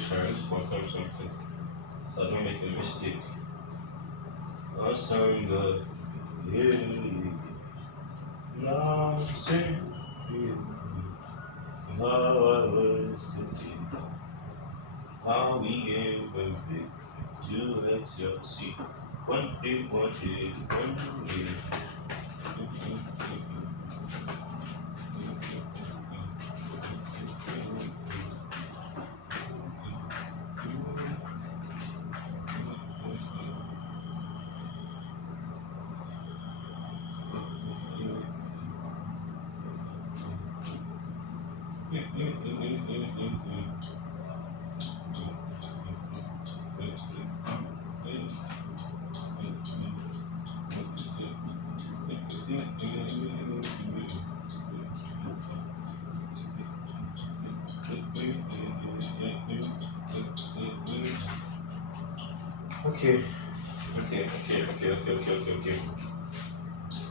just trying to confirm something so I don't make a mistake. Awesome God, yeah, now sing, how I was to thee, how we gave a victory to excelsi. One day, one day. Okay, okay.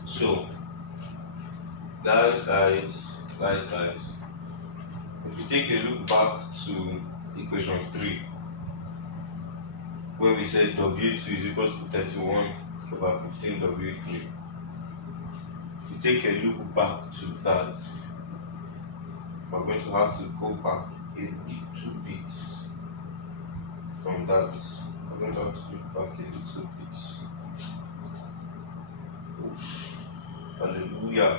So, guys, if you take a look back to equation 3, where we said W2 is equals to 31 over 15 W3, if you take a look back to that, we're going to have to go back a little bit from that. We're going to have to look back a little bit. Oof. Hallelujah.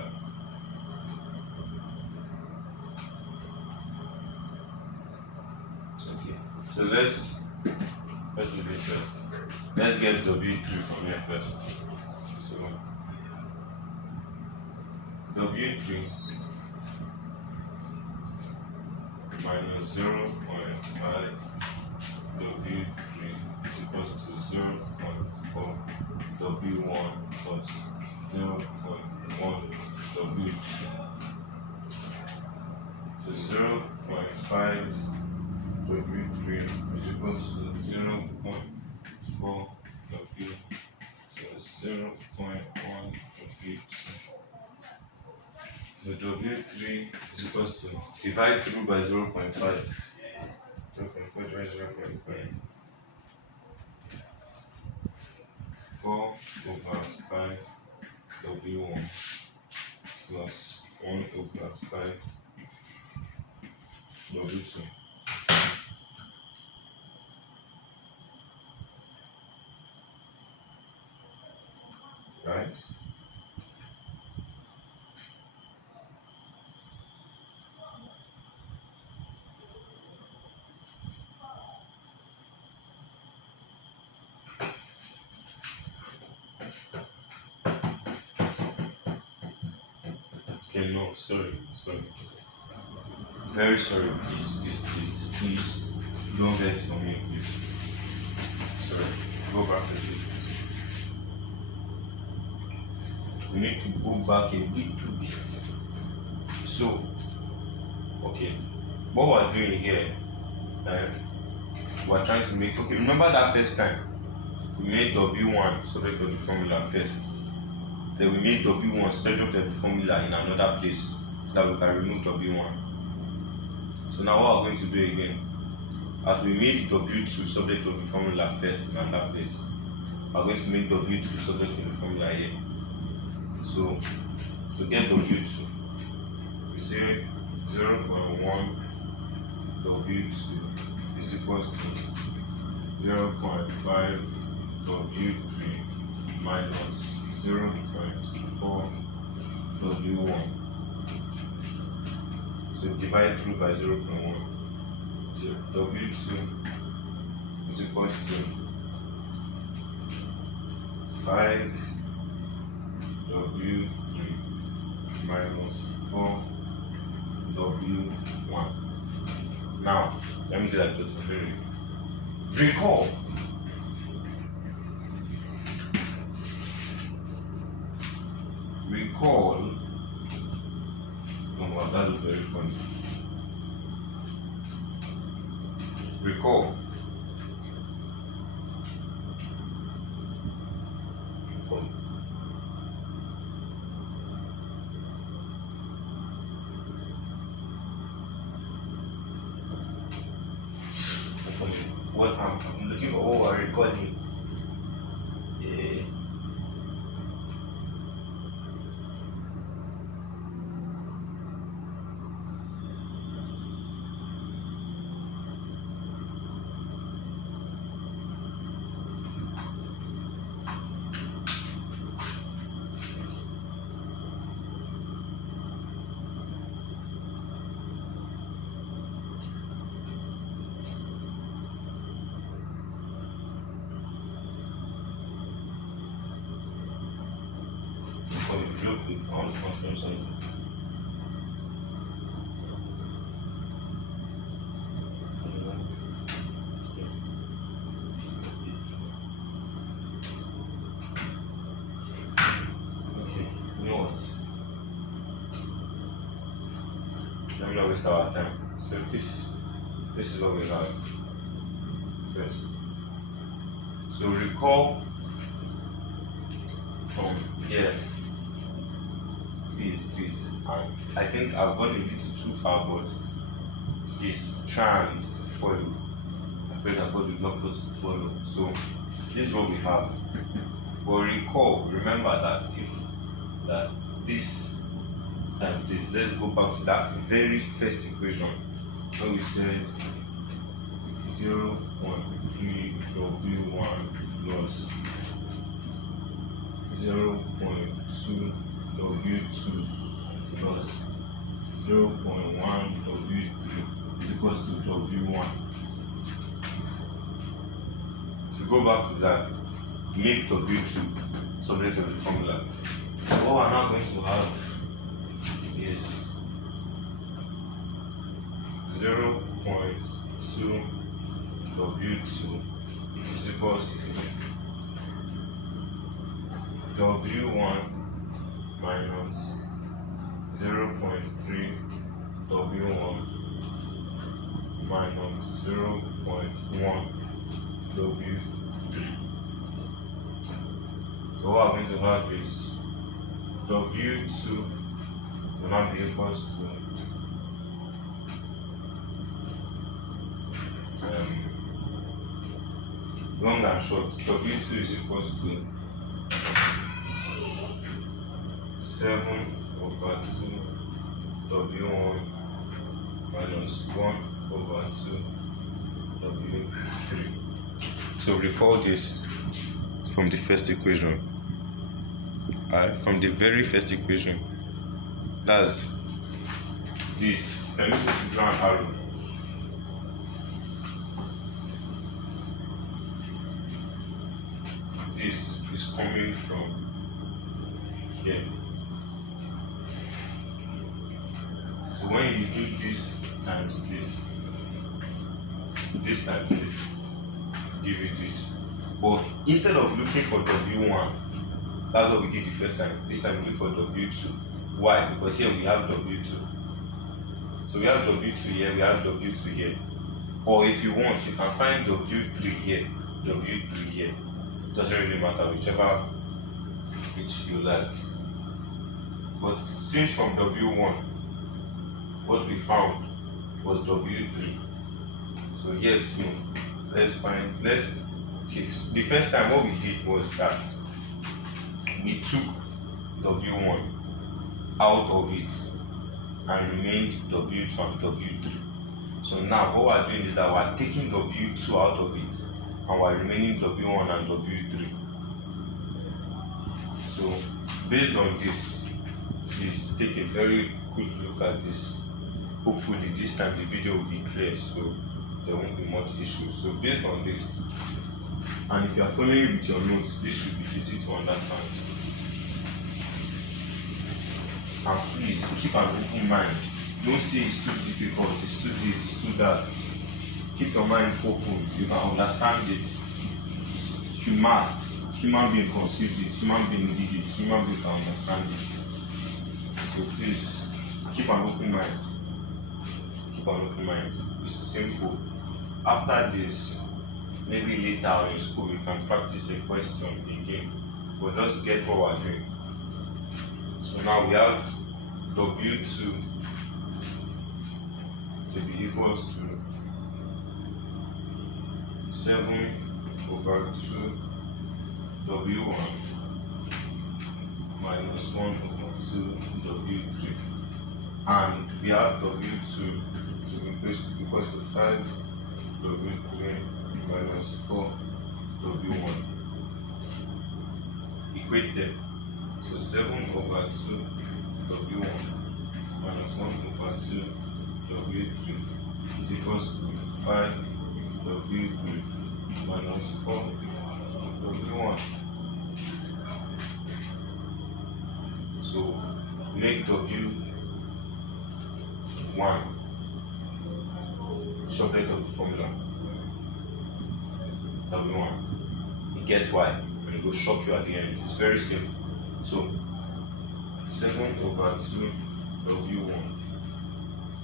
Okay, so let's do this first. Let's get W3 from here first. So W3 minus 0.5 W3 is equals to 0.4 W1 plus 0.1 W2. So 0.5 W3 is equals to 0.4 W, so 0.1 W2. So W3 is equals to, divide through by 0.5. 0.4 divided by 0.5. 4 over 5 W1 plus 1 over 5 W2. Right? Okay, no, sorry. Very sorry, please. Don't vex for me, please. Sorry, go back a bit. We need to go back a little bit. So, okay, what we're doing here, we're trying to make, okay, remember that first time we made W1 subject to the formula first. Then we made W1 subject to the formula in another place so that we can remove W1. So now what we're going to do again, as we made W2 subject to the formula first in another place, we're going to make W2 subject to the formula here. So to get W2, we say 0.1 W2 is equals to 0.5 W3 minus 0.4 W1. So divide through by 0.1. So W2 is equals to 5 W3 minus 4 W1. Now, let me do that to theory. Recall. Oh wow, that is very funny. Recall. what I'm looking for what we're recording. Yeah. For the real quick, I want to confirm something. Okay, you know what? Let me not waste our time. So this is what we have first. So recall from here, please. And I think I've gone a little too far, but please try and follow. I pray that God will help us to follow. So this is what we have. But remember that if that this times this, let's go back to that very first equation where we said 0.3 W1 plus 0.2 W2 plus 0.1 W3 is equals to W1. So go back to that, make W2 subject of the formula. So what we're now going to have is 0.2 W2 is equals to W1 minus 0.3 W1 minus 0.1 W3. So what I'm going to have is W2 will now be equals to long and short, W2 is equals to 7 over 2 W1 minus 1 over 2 W3. So recall this from the first equation. From the very first equation. That's this. Let me go to draw an arrow. This is coming from here. So when you do this times this times this, give you this. But instead of looking for W1, that's what we did the first time. This time we look for W2. Why? Because here we have W2. So we have W2 here, we have W2 here. Or if you want, you can find W3 here, W3 here. Doesn't really matter, whichever which you like. But since from W1, what we found was W3. So here too, okay, the first time what we did was that we took W1 out of it and remained W2 and W3. So now what we're doing is that we're taking W2 out of it and we're remaining W1 and W3. So based on this, please take a very good look at this. Hopefully this time the video will be clear, so there won't be much issue. So based on this, and if you are following with your notes, this should be easy to understand. And please keep an open mind. Don't say it's too difficult, it's too this, it's too that. Keep your mind open. You can understand it. It's human being conceived it, human being did it, human being can understand it. So please keep an open mind. Keep an open mind. It's simple. After this, maybe later in school we can practice a question again, but just get what we're doing. So now we have W2 to be equals to 7 over 2 W1 minus 1 over 2 W3, and we have W2 to be equals to 5 W3 minus 4 W1. Equate them. So 7 over 2 W1 minus 1 over 2 W3 is equals to 5 W3 minus 4 W1. So make W1 subject of the formula. W1. You get why? And it will shock you at the end. It's very simple. So 7 over 2 W1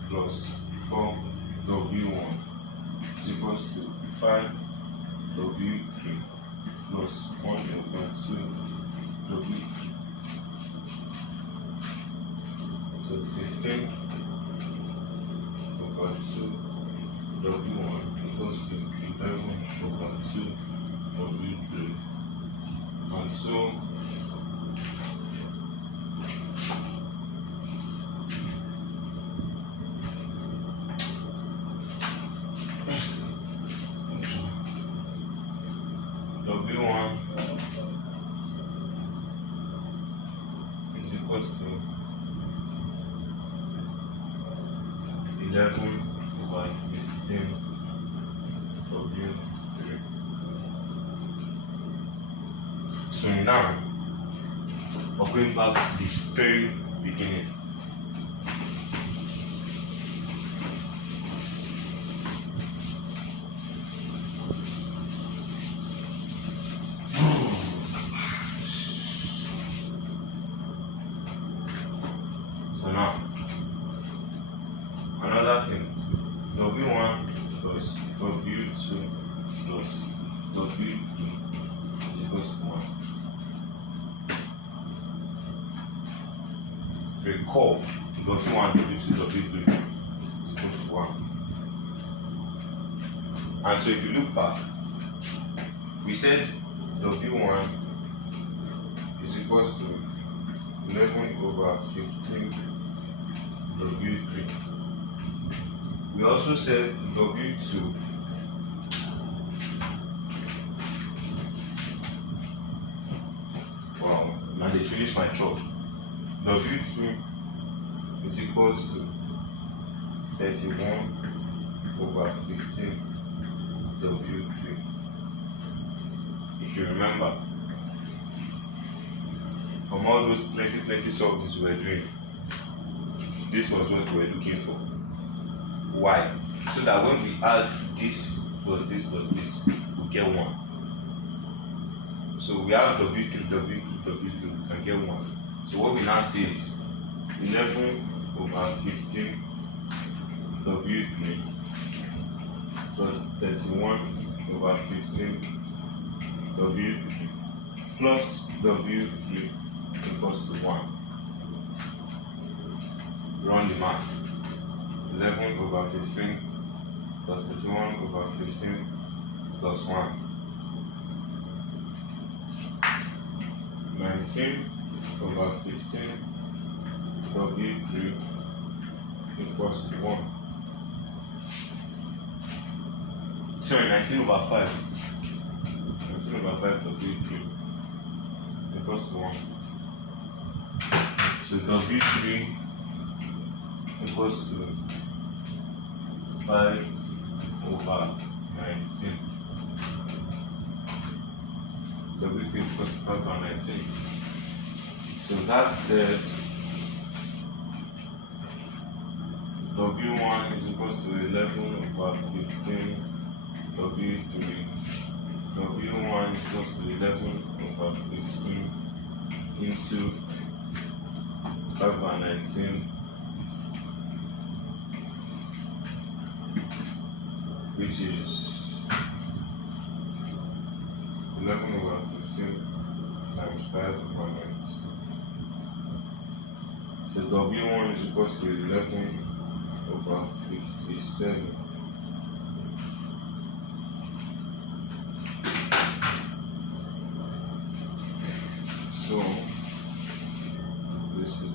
plus 4 W1 is equals to 5 W3 plus 1 over 2 W3. So 15 over 2 W1 equals to 11 over 2 W3. And so W1 is equals to 11 over 15 W3. So now we're going back to the very beginning. So now another thing, W1 plus W2 plus W3 equals to 1. Recall W1, W2, W3 is equals to 1. And so if you look back, we said W1 is equals to 11 over 15 W3. We also said W2 now they finish my job. W2 is equals to 31 over 15 W3. If you remember, from all those plenty solvings we were doing, this was what we were looking for. Why? So that when we add this plus this plus this, we get 1. So we have W3, W3, W3, we can get 1. So what we now see is 11 over 15 W3 plus 31 over 15 W3 plus W3 equals to 1. Run the math. 11 over 15 plus 31 over 15 plus 1. 19 over 15 W3 equals to 1. Sorry, 19 over 5. 19 over 5 W3 equals to 1. So W3 equals to 5 over 19. W3 equals to 5 over 19. So that said, W1 is equals to 11 over 15 W3. W1 is equals to 11 over 15 into 5 over 19, which is 11 over 15 times 5 over 19. So W1 is equals to 11 over 57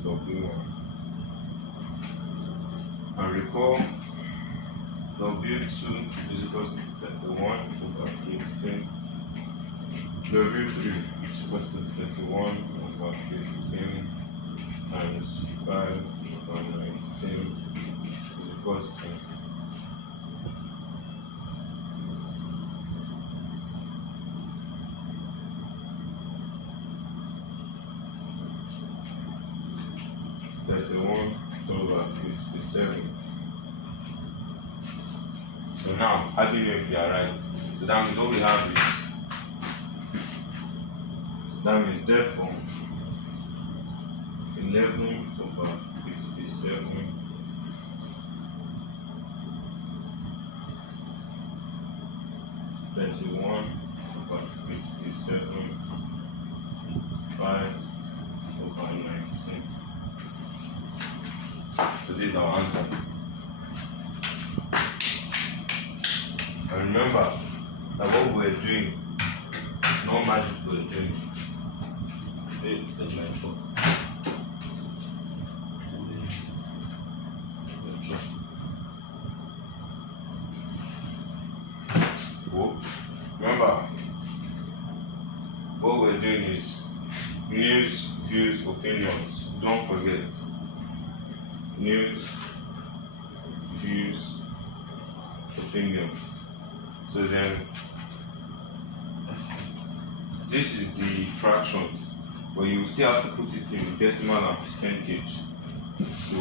W1. And recall W2 is equals to 31 over 15. W3 is equals to 31 over 15 times 5 over 19 is equals to 31 over 57. So now, how do you know if you are right? So that means what we have is, that means therefore 11 over 57 31 over 57 5 over 19. So this is our answer. And remember that what we're doing is not magic we're doing. Hey, that's my truck. Whoa. Remember, what we're doing is news, views, opinions. Don't forget. News, views, opinions. So then, this is the fractions, but you still have to put it in decimal and percentage. So,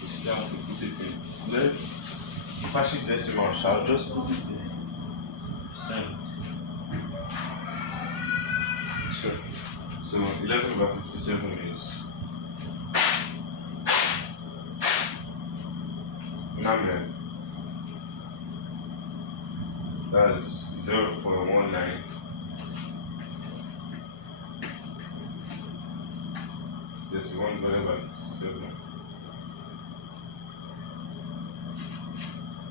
you still have to put it in. If I see decimal, I'll just put it in percent. So 11 over 57 is number. That's 0.19. That's 1 divided by 57.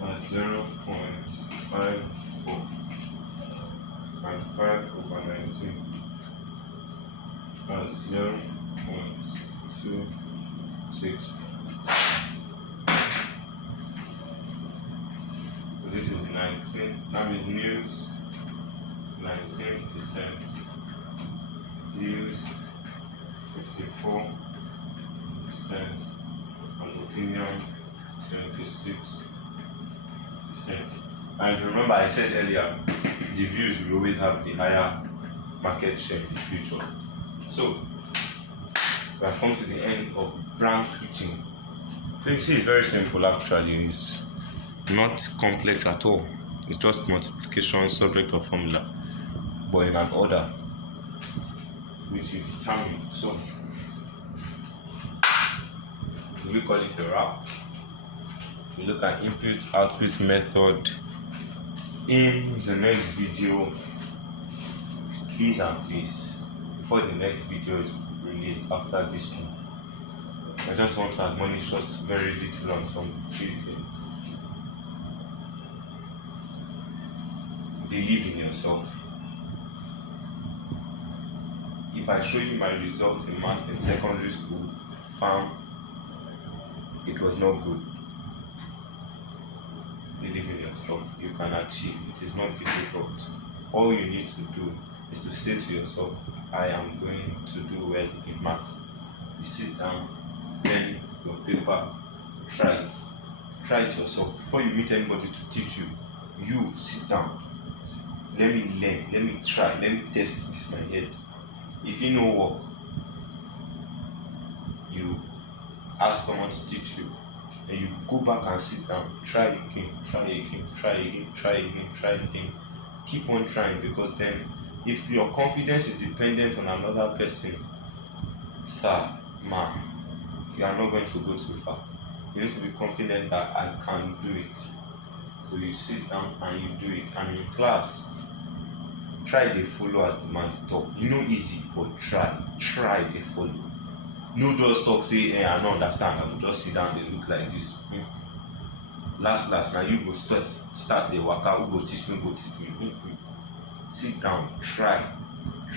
That's 0.54 and 5 over 19. That's 0.26. This is 19. That means news 19%, views 54%, and opinion 26%. And remember, I said earlier, the views will always have the higher market share in the future. So we have come to the end of brand switching. So you see, it's very simple actually. It's not complex at all. It's just multiplication, subject or formula, but in an order which you determine. So we call it a wrap. We look at input output method in the next video. Please and please, before the next video is released after this one, I just want to admonish us very little on some few things. Believe in yourself. If I show you my results in math in secondary school, fam, it was not good. Believe in yourself. You can achieve. It is not difficult. All you need to do is to say to yourself, I am going to do well in math. You sit down, pen your paper, try it. Try it yourself. Before you meet anybody to teach you, you sit down. Let me learn, let me try, let me test this in my head. If you know work, you ask someone to teach you, and you go back and sit down, try again, try again, try again, try again, try again. Keep on trying, because then if your confidence is dependent on another person, sir, ma, you are not going to go too far. You need to be confident that I can do it. So you sit down and you do it. And in class, try the follow as the man talk. You know, easy, but try the follow. No just talk, say, hey, I don't understand. I will just sit down and look like this. last now you go start the waka, who go teach me, sit down, try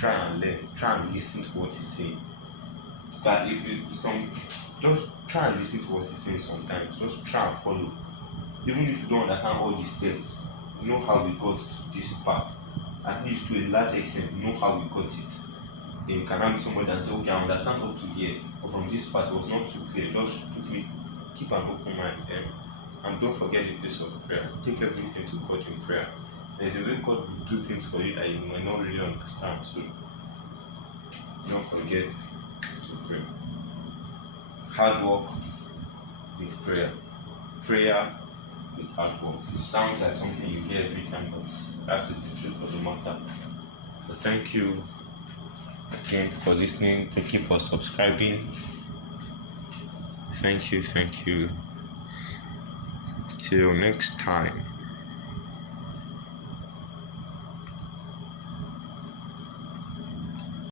and learn, try and lis ten to what he's saying. But if you just try and lis ten to what he's saying sometimes, just try and follow, even if you don't understand all the steps, you know how we got to this part, at least to a large extent you know how we got it. Then you can have somebody and say, okay, I understand up to here, but from this part it was not too clear, just keep an open mind. And don't forget the place of prayer. Take everything to God in prayer. There's a way God will do things for you that you might not really understand, so don't forget to pray. Hard work with prayer. Prayer with hard work. It sounds like something you hear every time, but that is the truth of the matter. So thank you again for listening. Thank you for subscribing. Thank you. Till next time.